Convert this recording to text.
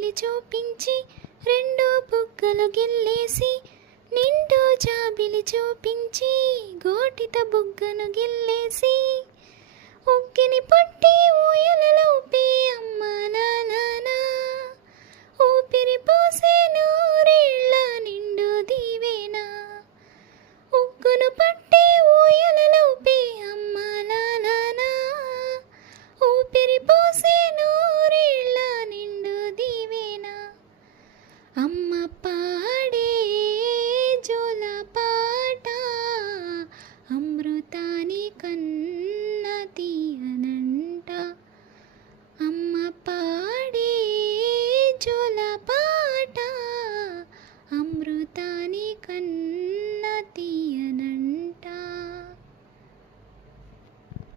జాబిలి చూపించి రెండు బుగ్గలు గిల్లేసి నిండు జాబిలి చూపించి గోటిత బుగ్గను గిల్లేసి ఉగ్గిని పట్టి ఊయలల